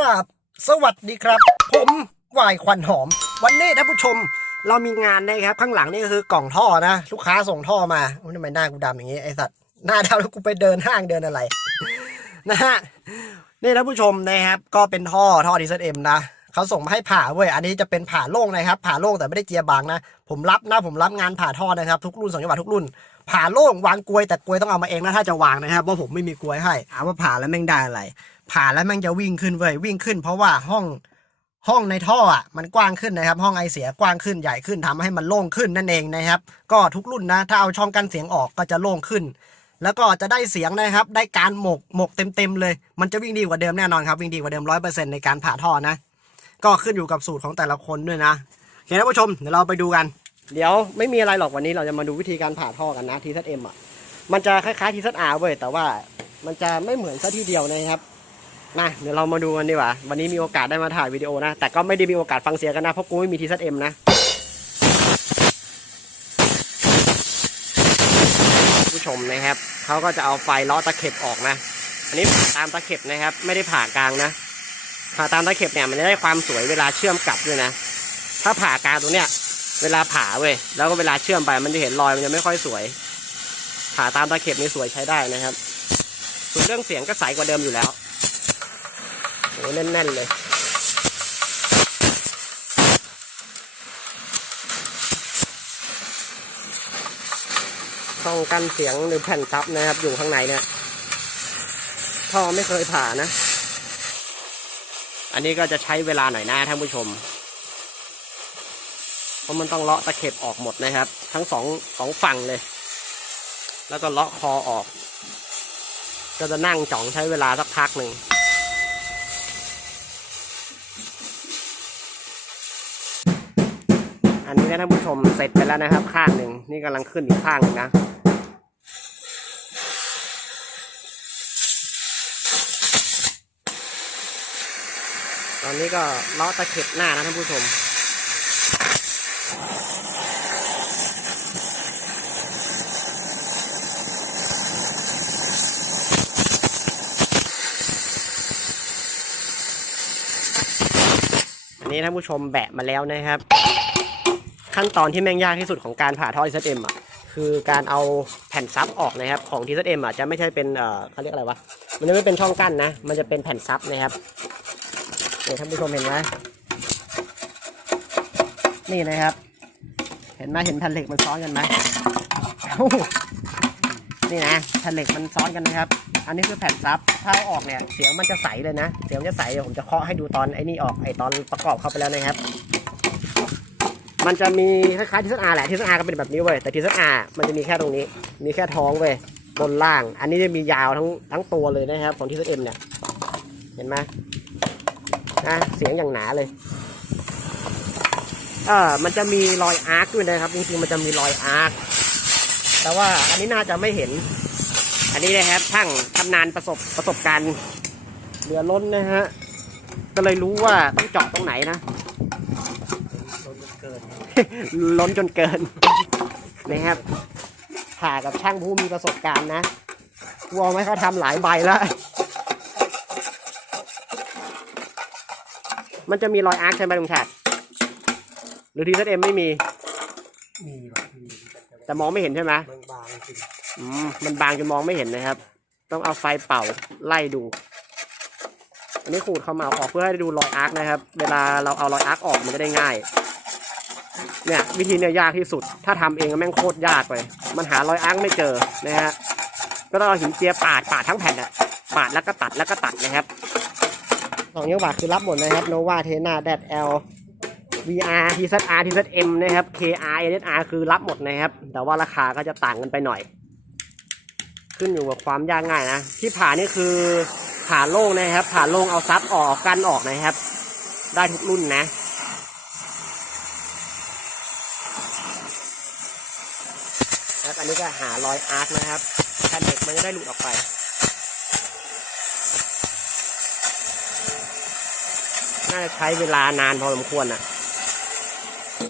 ราบ สวัสดีครับ ผมวายควันหอม วันนี้ท่านผู้ชมเรามีงานนะครับ ข้างหลังนี่ก็คือกล่องท่อนะลูกค้าส่งท่อมาทำไมหน้ากูดำอย่างงี้ไอสัตว์หน้าดำแล้วกูไปเดินห้างเดินอะไร นะฮะนี่ท่านผู้ชมนะครับ ก็เป็นท่อท่อดีเซเอ็มนะเขาส่งมาให้ผ่าเว้ยอันนี้จะเป็นผ่าโล่งนะครับ ผ่าโล่งแต่ไม่ได้เจียบางนะ ผมรับนะผมรับงานผ่าท่อนะครับ ทุกรุ่นสองจังหวัดทุกรุ่น ผ่าโล่งวางกลวยแต่กลวยต้องเอามาเองนะถ้าจะวางนะครับเพราะผมไม่มีกลวยให้ถามว่าผ่าแล้วแม่งได้อะไร ผ่านแล้วม่งจะวิ่งขึ้นเว้ยวิ่งขึ้น เพราะว่าห้องห้องในท่ออะมันกว้างขึ้นนะครับ ห้องไอเสียกว้างขึ้นใหญ่ขึ้นทำให้มันโล่งขึ้นนั่นเองนะครับ ก็ทุกรุ่นนะ ถ้าเอาช่องกันเสียงออกก็จะโล่งขึ้น แล้วก็จะได้เสียงนะครับ ได้การหมกหมกเต็มๆเลย มันจะวิ่งดีกว่าเดิมแน่นอนครับ วิ่งดีกว่าเดิมร้อยเปอร์เซ็นต์ในการผ่าท่อนะ ก็ขึ้นอยู่กับสูตรของแต่ละคนด้วยนะโอเคท่านผู้ชมเดี๋ยวเราไปดูกัน เดี๋ยวไม่มีอะไรหรอกวันนี้เราจะมาดูวิธีการผ่าท่อกันนะทีเซเอ็มอะมันจะคล้ายๆทีเซอาเว้ยแต่ว่ามันจะไม่เหมือนซะทีเดียวนะครับ นะเดี๋ยวเรามาดูกันดีกว่า วันนี้มีโอกาสได้มาถ่ายวิดีโอนะ แต่ก็ไม่ได้มีโอกาสฟังเสียงกันนะ เพราะกูไม่มีทีเซเอ็มนะผู้ชมนะครับเขาก็จะเอาไฟล้อตะเข็บออกนะ อันนี้ผ่าตามตะเข็บนะครับ ไม่ได้ผ่ากลางนะ ผ่าตามตะเข็บเนี่ยมันจะได้ความสวยเวลาเชื่อมกลับด้วยนะ ถ้าผ่ากลางตรงเนี้ยเวลาผ่าเว้ยแล้วก็เวลาเชื่อมไปมันจะเห็นรอยมันจะไม่ค่อยสวย ผ่าตามตะเข็บนี่สวยใช้ได้นะครับส่วนเรื่องเสียงก็ใสกว่าเดิมอยู่แล้ว โอ้แน่นๆเลยช่องกันเสียงหรือแผ่นซับนะครับ อยู่ข้างในเนี่ยท่อไม่เคยผ่านะ อันนี้ก็จะใช้เวลาหน่อยนะท่านผู้ชม เพราะมันต้องเลาะตะเข็บออกหมดนะครับ ทั้งสองสองฝั่งเลย แล้วก็เลาะคอออก ก็จะนั่งจ่องใช้เวลาสักพักหนึ่ง นนี้นะท่านผู้ชมเสร็จไปแล้วนะครับ ข้างหนึ่งนี่กำลังขึ้นอีกข้างหนึ่งนะตอนนี้ก็ลาะตะเข็บหน้านะท่านผู้ชม อันนี้ท่านผู้ชมแบะมาแล้วนะครับ ขั้นตอนที่แม่งยากที่สุดของการผ่าท่อ TZM อะคือการเอาแผ่นซับออกนะครับของ TZM อะจะไม่ใช่เป็นเอ่อเขาเรียกอะไรวะมันจะไม่เป็นช่องกั้นนะ มันจะเป็นแผ่นซับนะครับเนี่ท่านผู้ชมเห็นไหมนี่นะครับ เห็นไหมเห็นแผ่นเหล็กมันซ้อนกันไหมนี่นะแผ่นเหล็กมันซ้อนกันนะครับ อันนี้คือแผ่นซับถ้าเอาออกเนี่ยเสียงมันจะใสเลยนะ เสียงมันจะใสเดี๋ยวผมจะเคาะให้ดูตอนไอ้นี่ออกไอ้ตอนประกอบเข้าไปแล้วนะครับ มันจะมีคล้ายๆทีเซอาร์แหละทีเซอาร์ก็เป็นแบบนี้เว้ยแต่ทีเซอาร์มันจะมีแค่ตรงนี้ มีแค่ท้องเว้ยบนล่าง อันนี้จะมียาวทั้งทั้งตัวเลยนะครับ ของทีเซเอ็มเนี่ยเห็นไหมนะเสียงอย่างหนาเลยเออมันจะมีรอยอาร์คด้วยนะครับจริงๆมันจะมีรอยอาร์คแต่ว่าอันนี้น่าจะไม่เห็น อันนี้นะครับช่างชำนาญประสบประสบการณ์เรือล้นนะฮะก็เลยรู้ว่าต้องเจาะตรงไหนนะ ล้นจนเกินนะครับผ่ากับช่างผู้มีประสบการณ์นะวอลไหมเขาทำหลายใบแล้ว มันจะมีรอยอาร์คใช่ไหมลุงชาติหรือทีเซเอ็มไม่มี มีหรอกมีแต่มองไม่เห็นใช่ไหมบางบางๆจริงอืมมันบางจนมองไม่เห็นนะครับ ต้องเอาไฟเป่าไล่ดู อันนี้ขูดเข้ามาออกเพื่อให้ดูรอยอาร์คนะครับ เวลาเราเอารอยอาร์คออกมันจะได้ง่าย เนี่ยวิธีเนี่ยยากที่สุด ถ้าทำเองก็แม่งโคตรยากเลย มันหารอยอ้าร์คไม่เจอนะฮะ ก็ต้องเอาหินเจียปาดปาดทั้งแผ่นอะปาดแล้วก็ตัดแล้วก็ตัดนะครับสองนิ้วบาทคือรับหมดนะครับโนวาเทนาแดดเอล VR TZR TZM นะครับ KR NSR คือรับหมดนะครับ แต่ว่าราคาก็จะต่างกันไปหน่อย ขึ้นอยู่กับความยากง่ายนะ ที่ผ่านี่คือผ่าโล่งนะครับ ผ่าโล่งเอาซับออกกันออกนะครับ ได้ทุกรุ่นนะ ครับอั นี้ก็หารอยอาร์คนะครับแผ่นเหล็กมันจะได้หลุดออกไป น่าจะใช้เวลานานพอสมควรอะ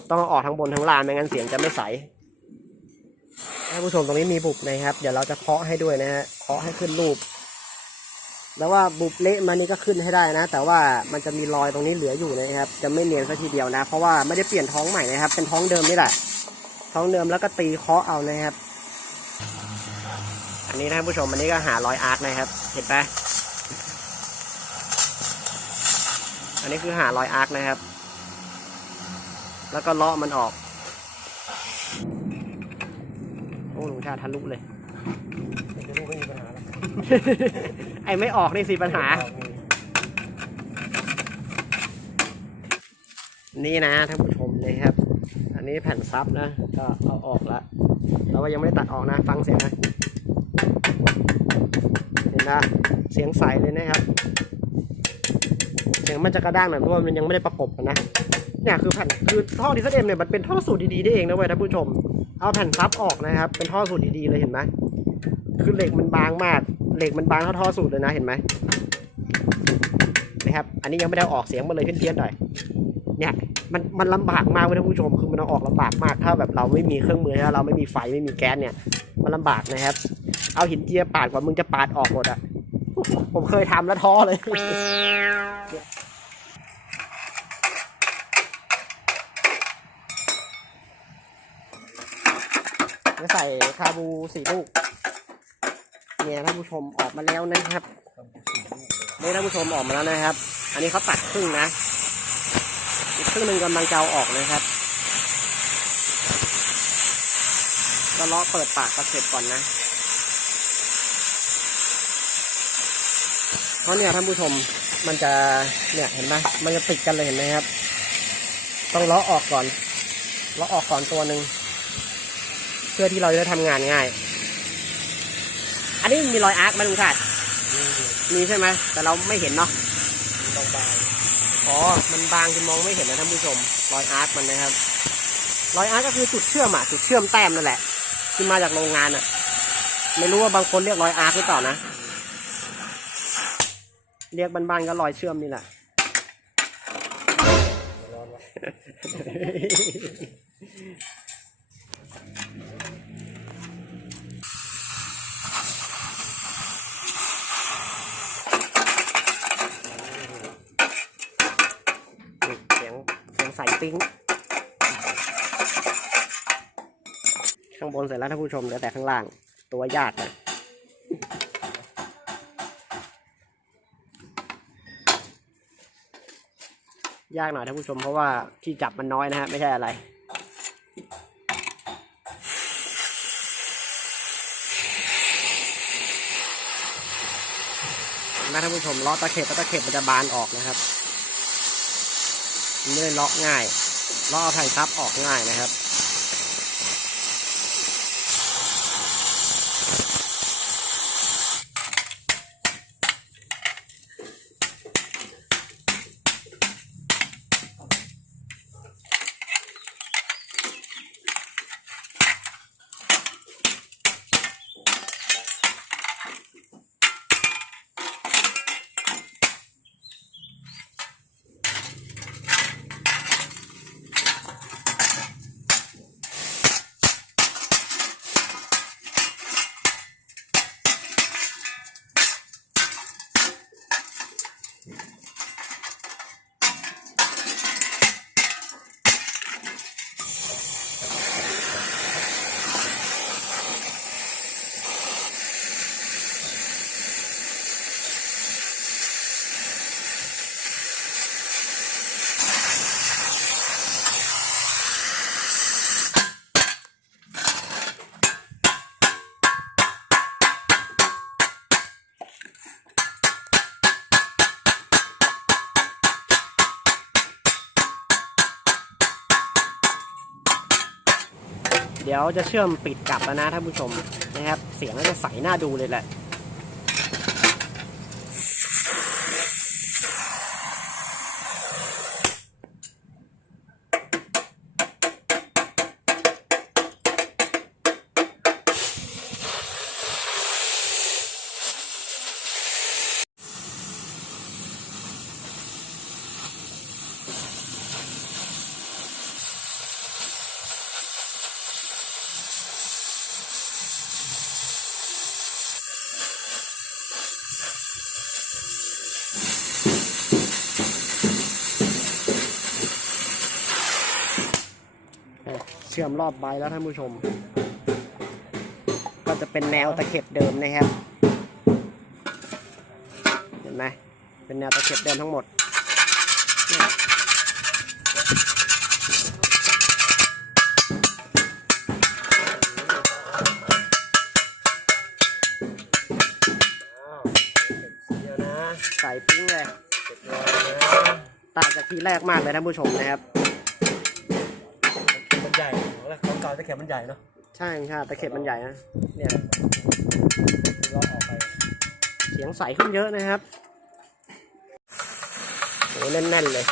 ต้องออกทั้งบนทั้งล่างไม่งั้นเสียงจะไม่ใสท่านผู้ชมตรงนี้มีบุบนะครับ เดี๋ยวเราจะเคาะให้ด้วยนะฮะเคาะให้ขึ้นรูป แล้วว่าบุบเละมานี่ก็ขึ้นให้ได้นะ แต่ว่ามันจะมีรอยตรงนี้เหลืออยู่นะครับ จะไม่เนียนซะทีเดียวนะ เพราะว่าไม่ได้เปลี่ยนท้องใหม่นะครับ เป็นท้องเดิมนี่แหละ ท้องเดิมแล้วก็ตีเคาะเอานะครับ อันนี้นะท่านผู้ชมอันนี้ก็หารอยอาร์คนะครับ เห็นไหมอันนี้คือหารอยอาร์คนะครับ แล้วก็เลาะมันออก โอ้ลุงชาทะลุเลยไอ้ไม่ออกนี่สิปัญหา นี่นะท่านผู้ชมนะครับ อันนี้แผ่นซับนะ ก็เอาออกแล้วแต่ว่ายังไม่ได้ตัดออกนะ ฟังเสียงนะ นะเสียงใสเลยนะครับ เสียงมันจะกระด้างหน่อยเพราะว่ามันยังไม่ได้ประกบนะเนี่ยคือแผ่นคือท่อดีเซลเอ็มเนี่ยมันเป็นท่อสูตรดีๆนี่เองนะเว้ยท่านผู้ชม เอาแผ่นซับออกนะครับ เป็นท่อสูตรดีๆเลยเห็นไหมคือเหล็กมันบางมากเหล็กมันบางเท่าท่อสูตรเลยนะเห็นไหมนะครับอันนี้ยังไม่ได้ออกเสียงมันเลยเพี้ยนๆหน่อยเนี่ยมันมันลำบากมากเว้ยท่านผู้ชม คือมันเอาออกลำบากมากถ้าแบบเราไม่มีเครื่องมือเราไม่มีไฟไม่มีแก๊สเนี่ยมันลำบากนะครับ เอาหินเจียปาดกว่ามึงจะปาดออกหมดอะผมเคยทำแล้วท้อเลย จะใส่คาบูสี่ลูก เนี่ยท่านผู้ชมออกมาแล้วนะครับนี่ท่านผู้ชมออกมาแล้วนะครับ อันนี้เขาตัดครึ่งนะอีกครึ่งหนึ่งกำลังจะเอาออกนะครับก็เลาะเปิดปากกระเสร็จก่อนนะ เพราะเนี่ยท่านผู้ชมมันจะเนี่ยเห็นไหมมันจะติดกันเลยเห็นไหมครับ ต้องลาะออกก่อนลาะออกก่อนตัวหนึ่งเพื่อที่เราจะได้ทำงานง่าย อันนี้มีรอยอาร์คไหมลุงชาติมีใช่ไหมแต่เราไม่เห็นเนาะบางบางอ๋อ มันบางจนมองไม่เห็นนะท่านผู้ชม รอยอาร์คมันนะครับ รอยอาร์คก็คือจุดเชื่อมอะจุดเชื่อมแต้มนั่นแหละ ที่มาจากโรงงานอะไม่รู้ว่าบางคนเรียกรอยอาร์คหรือเปล่านะ เรียกบ้านๆก็รอยเชื่อมนี่แหละเสียงเสียงใส่ปิ้งข้างบนเสร็จแล้วท่านผู้ชมเหลือแต่ข้างล่าง ตัวยากนะ ยากหน่อยท่านผู้ชมเพราะว่าที่จับมันน้อยนะฮะไม่ใช่อะไร นะท่านผู้ชมล้อตะเข็บตะเข็บมันจะบานออกนะครับไม่ได้เลาะง่ายเลาะเอาแผ่นซับออกง่ายนะครับ เดี๋ยวจะเชื่อมปิดกลับแล้วนะท่านผู้ชมนะครับ เสียงก็จะใสน่าดูเลยแหละ ชื่อมรอบใบแล้วท่านผู้ชม ก็จะเป็นแนวตะเข็บเดิมนะครับ เห็นไหมเป็นแนวตะเข็บเดิมทั้งหมดอ้าวเดี๋ยวนะใส่ปิ้งเลยเสร็จแล้วนะต่างจากทีแรกมากเลยท่านผู้ชมนะครับมัน ใหญ่ของแรกของเก่าจะแข็งมันใหญ่เนาะใช่ใช่ตะเข็บมันใหญ่นะเนี่ยเราออกไปเสียงใสขึ้นเยอะนะครับโอ้แน่นๆเลย